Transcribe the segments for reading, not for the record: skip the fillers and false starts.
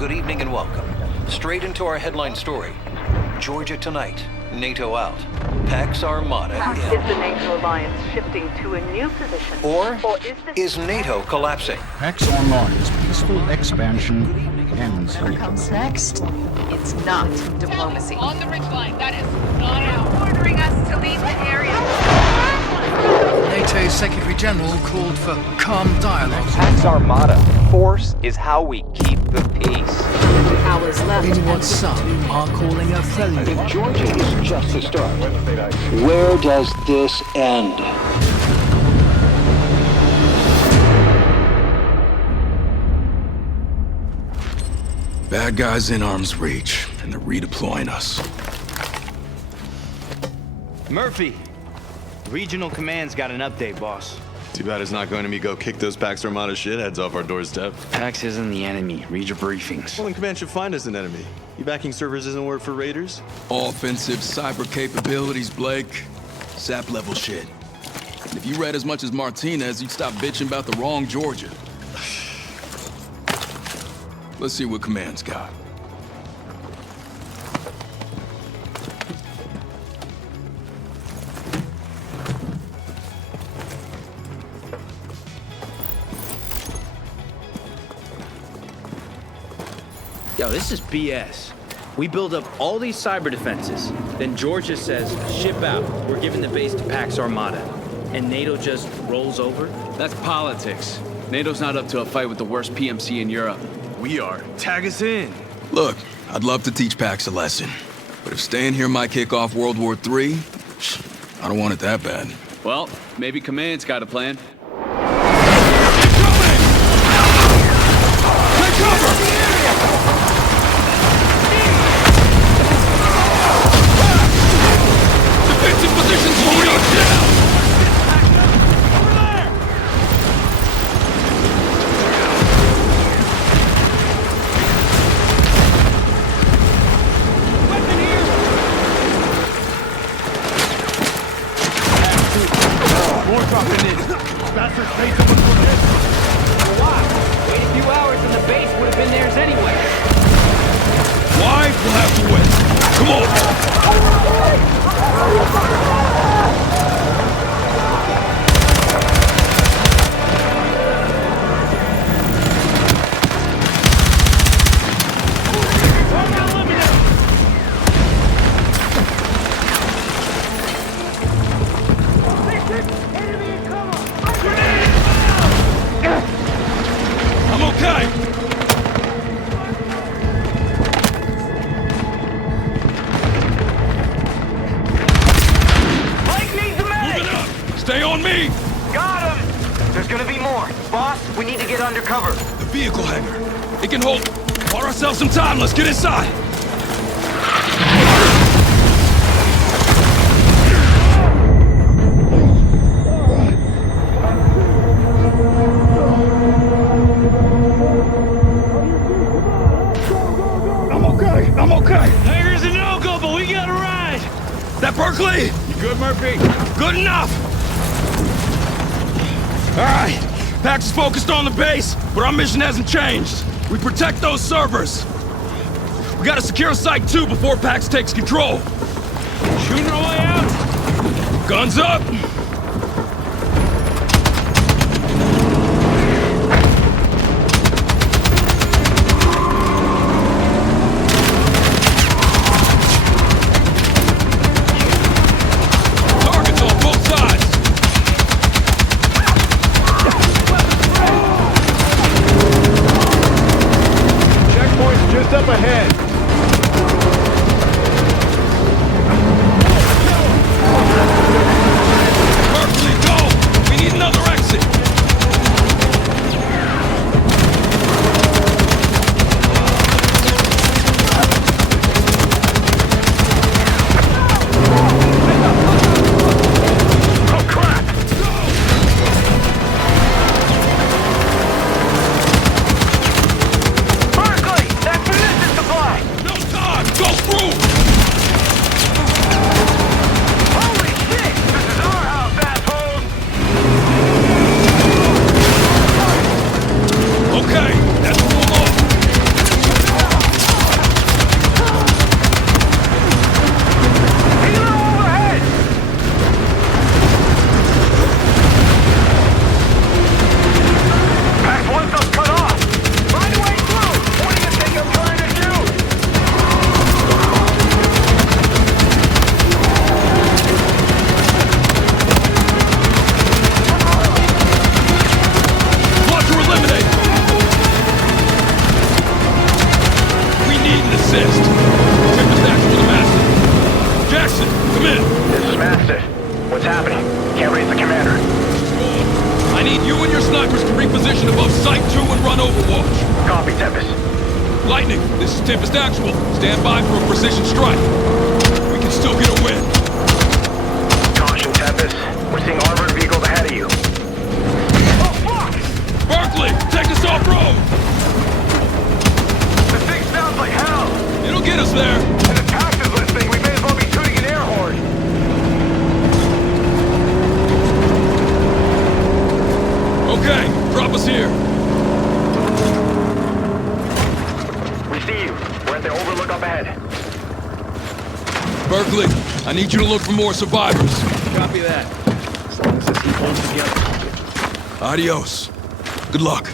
Good evening and welcome. Straight into our headline story. Georgia tonight, NATO out. Pax Armada in. Is the NATO alliance shifting to a new position? Or is NATO collapsing? Pax Armada's peaceful expansion ends. What comes next? It's not diplomacy. On the ridgeline, that is not out. Ordering us to leave the area. NATO's Secretary General called for calm dialogue. Pax Armada. Force is how we keep the peace. Hours left. In what some are calling a failure. If Georgia is just the start, where does this end? Bad guys in arm's reach, and they're redeploying us. Murphy, Regional Command's got an update, boss. Too bad it's not going to be go kick those Pax Armada shitheads off our doorstep. Pax isn't the enemy. Read your briefings. Well, then Command should find us an enemy. You backing servers isn't word for raiders? Offensive cyber capabilities, Blake. SAP level shit. And if you read as much as Martinez, you'd stop bitching about the wrong Georgia. Let's see what Command's got. Yo, this is BS. We build up all these cyber defenses, then Georgia says, ship out. We're giving the base to Pax Armada. And NATO just rolls over? That's politics. NATO's not up to a fight with the worst PMC in Europe. We are. Tag us in. Look, I'd love to teach Pax a lesson. But if staying here might kick off World War III, I don't want it that bad. Well, maybe Command's got a plan. Take cover! Defensive positions loading down! More dropping in. Bastards made someone from this. Why? Wait a few hours and the base would have been theirs anyway. Why? We'll have to wait. Come on! I'm okay! Mike needs a medic! Moving up! Stay on me! Got him! There's gonna be more. Boss, we need to get undercover. The vehicle hangar. It can hold. Bought ourselves some time. Let's get inside. I'm okay. Hangar's a no-go, but we got a ride. That Berkeley? You good, Murphy? Good enough. All right. Pax is focused on the base, but our mission hasn't changed. We protect those servers. We gotta secure Site 2 before Pax takes control. Shooting our way out. Guns up. Targets on both sides. Checkpoint's just up ahead. it? What's happening? Can't raise the commander. I need you and your snipers to reposition above Site 2 and run Overwatch. Copy, Tempest. Lightning, this is Tempest Actual. Stand by for a precision strike. We can still get a win. Caution, Tempest. We're seeing armored vehicles ahead of you. Oh, fuck! Berkeley, take us off-road! This thing sounds like hell! It'll get us there. And the tax is listening. We may as well be shooting an air horn. Okay, drop us here. We see you. We're at the overlook up ahead. Berkeley, I need you to look for more survivors. Copy that. As long as this heap holds together. Adios. Good luck.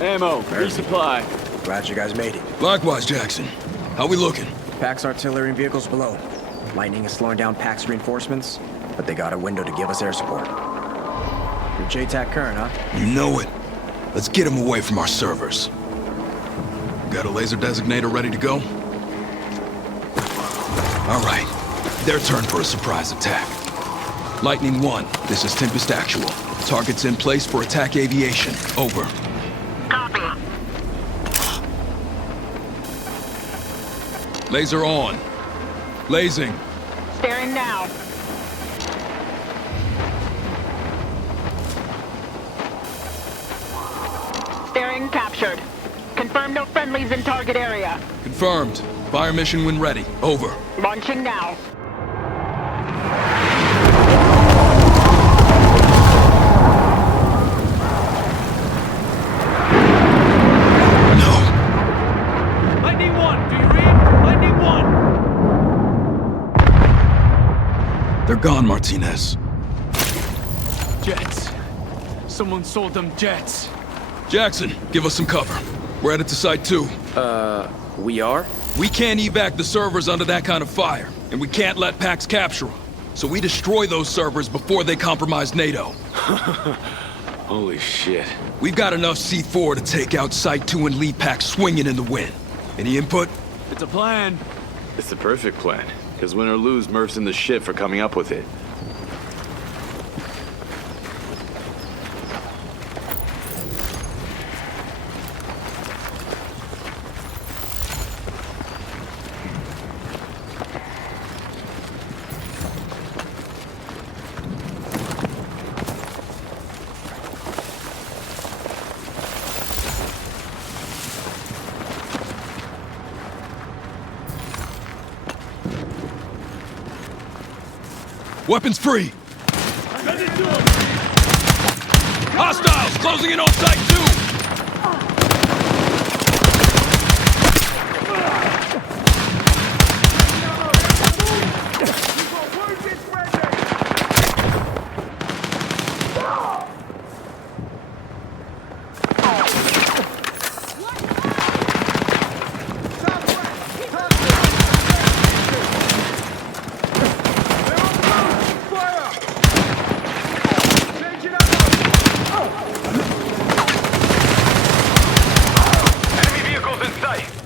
Ammo, resupply. Glad you guys made it. Likewise, Jackson. How we looking? Pax artillery and vehicles below. Lightning is slowing down Pax reinforcements, but they got a window to give us air support. You're JTAC current, huh? You know it. Let's get him away from our servers. Got a laser designator ready to go? All right. Their turn for a surprise attack. Lightning 1, this is Tempest Actual. Targets in place for attack aviation. Over. Copy. Laser on. Lasing. Staring now. Staring captured. Confirm no friendlies in target area. Confirmed. Fire mission when ready. Over. Launching now. Lightning 1, do you read? Lightning 1! They're gone, Martinez. Jets. Someone sold them jets. Jackson, give us some cover. We're headed to Site 2. We are? We can't evac the servers under that kind of fire, and we can't let Pax capture them. So we destroy those servers before they compromise NATO. Holy shit. We've got enough C4 to take out Site 2 and leave Pax swinging in the wind. Any input? It's a plan. It's the perfect plan. Because win or lose, Murph's in the shit for coming up with it. Weapons free! Hostiles closing in on Site 2!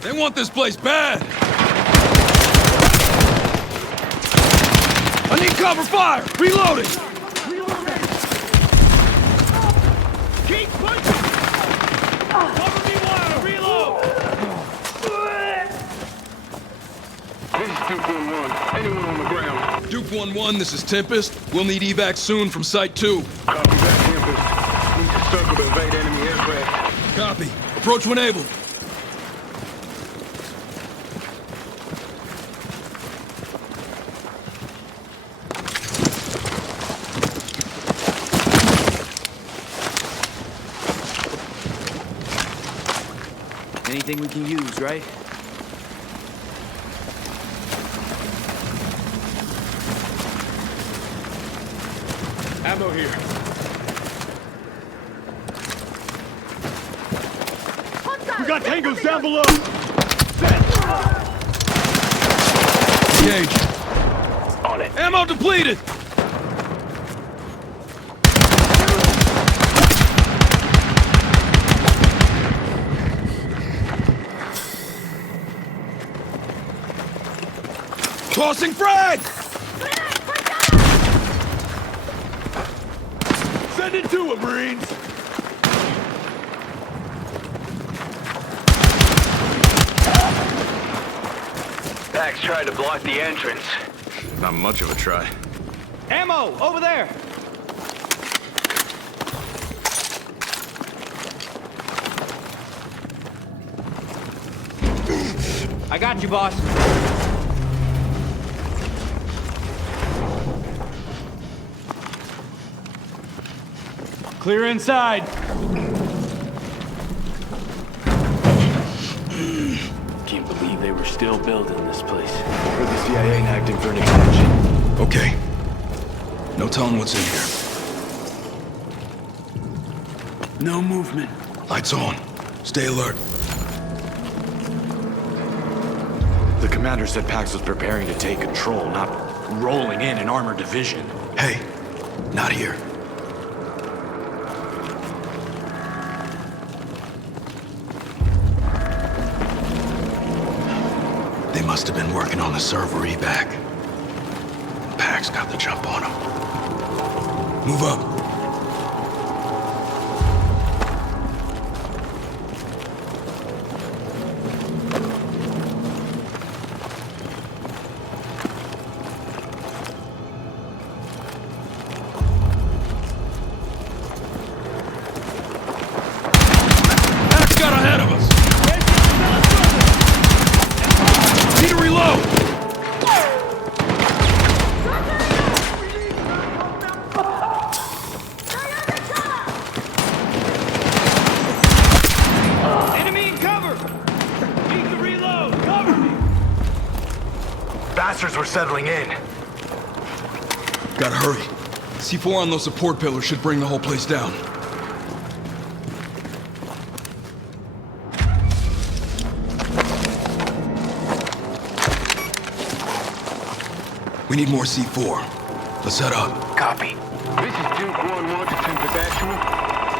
They want this place bad! I need cover fire! Reloading! Keep pushing! Cover me while I reload! This is Duke 1-1. Anyone on the ground? Duke 1-1, this is Tempest. We'll need evac soon from Site 2. Copy that, Tempest. Need to circle to evade enemy aircraft. Copy. Approach when able. Anything we can use, right? Ammo here. We got tangos down below! Engage. On it. Ammo depleted! Tossing frag! Send it to him, Marines! Pax tried to block the entrance. Not much of a try. Ammo! Over there! I got you, boss. Clear inside. Can't believe they were still building this place. Heard the CIA acting for an extension. Okay. No telling what's in here. No movement. Lights on. Stay alert. The commander said Pax was preparing to take control, not rolling in an armored division. Hey, not here. They must have been working on the server evac. Pax got the jump on them. Move up. Pax got ahead of us. Need to reload. Enemy in cover! Need to reload! Cover me! Bastards were settling in. Gotta hurry. C4 on those support pillars should bring the whole place down. We need more C4. Let's head up. Copy. This is Duke 1-1 to Temple Actual.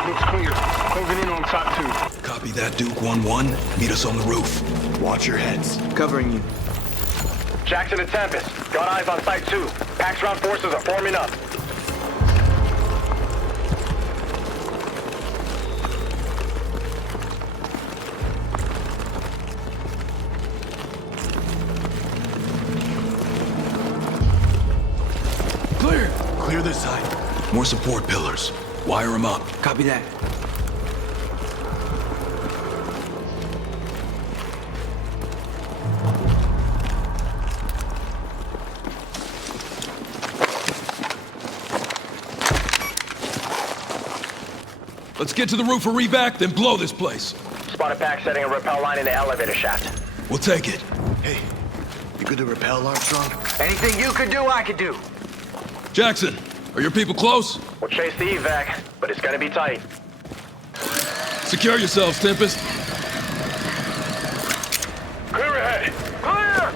Looks clear. Closing in on top 2. Copy that, Duke 1-1. Meet us on the roof. Watch your heads. Covering you. Jackson and Tempest, got eyes on Site 2. Pax ground forces are forming up. Clear. Clear this side. More support pillars. Wire them up. Copy that. Let's get to the roof for revac, then blow this place. Spotted Pax setting a rappel line in the elevator shaft. We'll take it. Hey, you good to repel, Armstrong? Anything you could do, I could do. Jackson, are your people close? We'll chase the evac, but it's gonna be tight. Secure yourselves, Tempest. Clear ahead. Clear!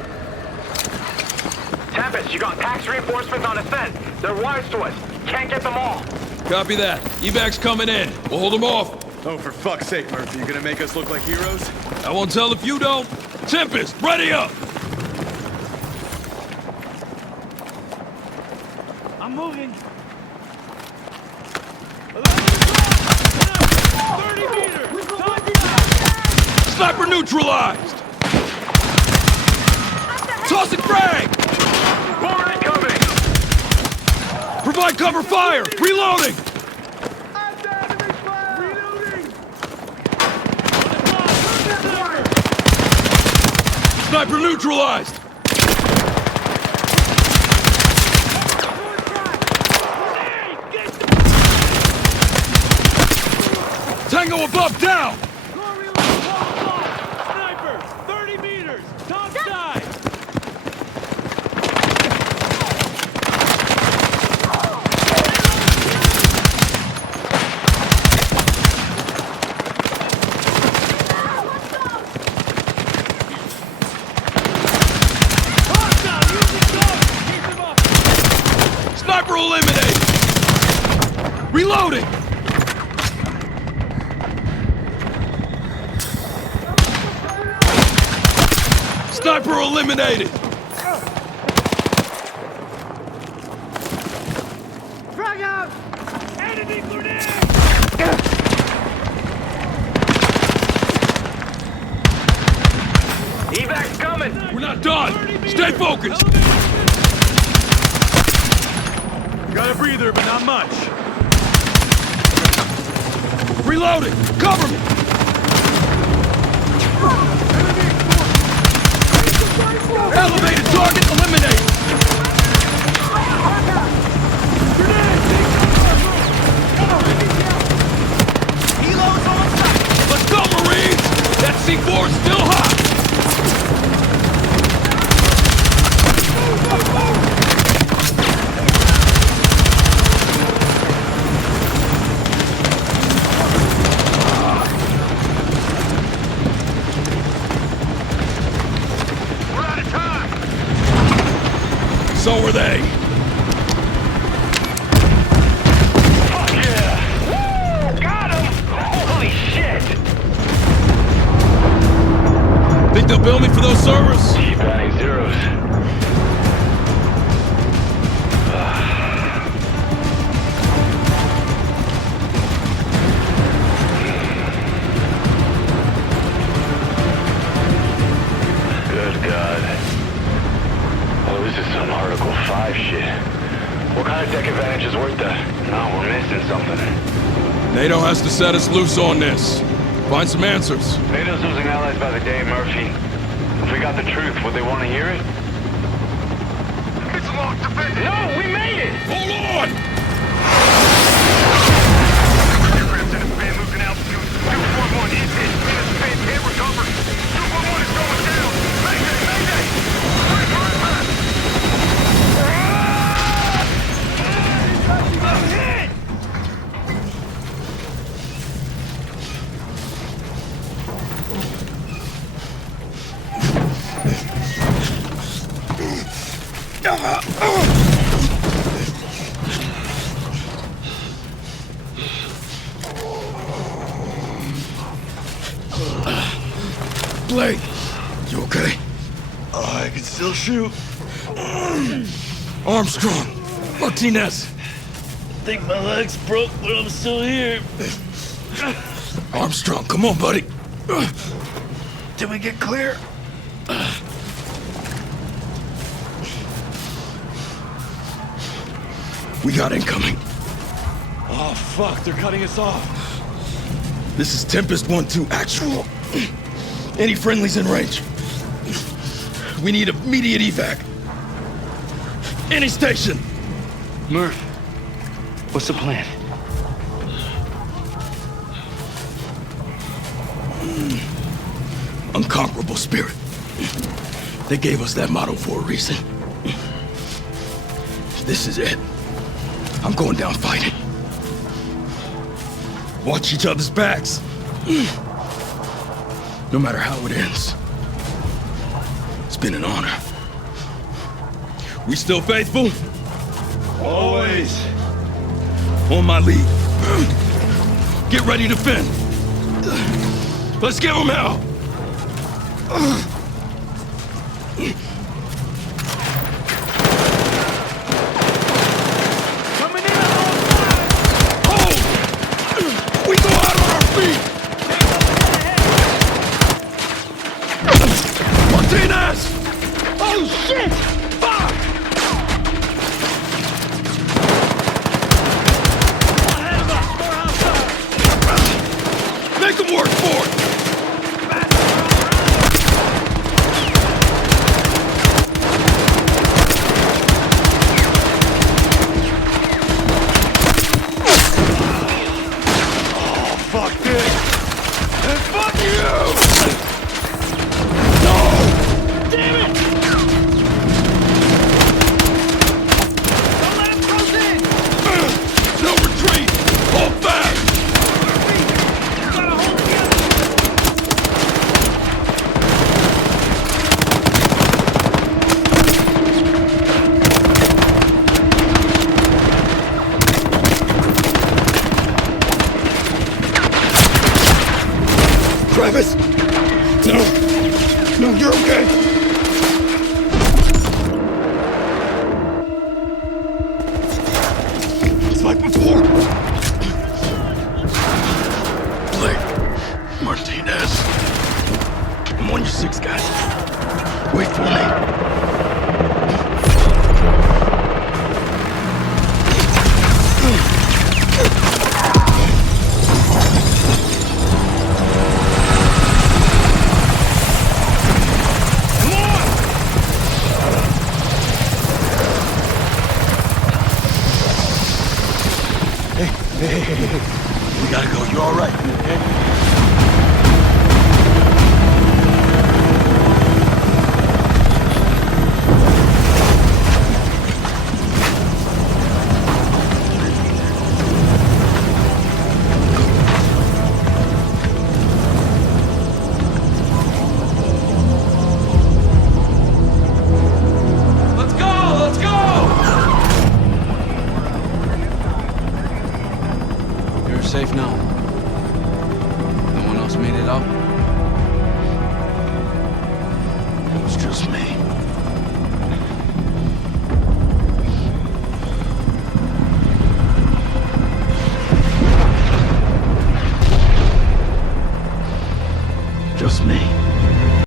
Tempest, you got Pax reinforcements on ascent. They're wise to us. Can't get them all. Copy that. Evac's coming in. We'll hold them off. Oh, for fuck's sake, Murphy. You gonna make us look like heroes? I won't tell if you don't. Tempest, ready up! I'm moving. 30 meters! Sniper neutralized! Tossing frag! Forward incoming! Provide cover fire! Reloading! Sniper neutralized! Tango above, down! Sniper! 30 meters! Top side! Sniper eliminated! Reloading! Sniper eliminated! Frag out! Enemy grenade! Evac's coming! We're not done! Stay focused! Got a breather, but not much. Reloading! Cover me! Elevated target eliminated! Let's go, Marines! That C4 is still hot! We're out of time! So are they. Fuck yeah! Woo! Got him! Holy shit! Think they'll bill me for those servers? Keep adding zeros. Good God. Oh, this is some Article 5 shit. What kind of tech advantage is worth that? No, we're missing something. NATO has to set us loose on this. Find some answers. NATO's losing allies by the day, Murphy. If we got the truth, would they want to hear it? It's locked defense! No, we made it! Hold on! Aircraft in a span losing altitude. 241 is hit. In a span, can't recover. 241 is going down. Mayday, mayday! Hurry, hurry, hurry! I'm hit! Blake, you okay? I can still shoot. Armstrong, Martinez. Think my leg's broke, but I'm still here. Armstrong, come on, buddy. Did we get clear? We got incoming. Oh, fuck, they're cutting us off. This is Tempest 1-2 actual. Any friendlies in range? We need immediate evac. Any station. Murph, what's the plan? Unconquerable spirit. They gave us that motto for a reason. This is it. I'm going down fighting. Watch each other's backs. No matter how it ends. It's been an honor. We still faithful? Always. On my lead. Get ready to fend. Let's give them hell. Coming in on all sides! Hold! We go out on our feet! Martinez! Oh shit! Fuck! Ahead of us, more outside! Make them work for it! fight before? Blake. Martinez. I'm on your 6, guys. Wait for me. Hey. We gotta go. You all right? You okay? Safe now. No one else made it out? It was just me.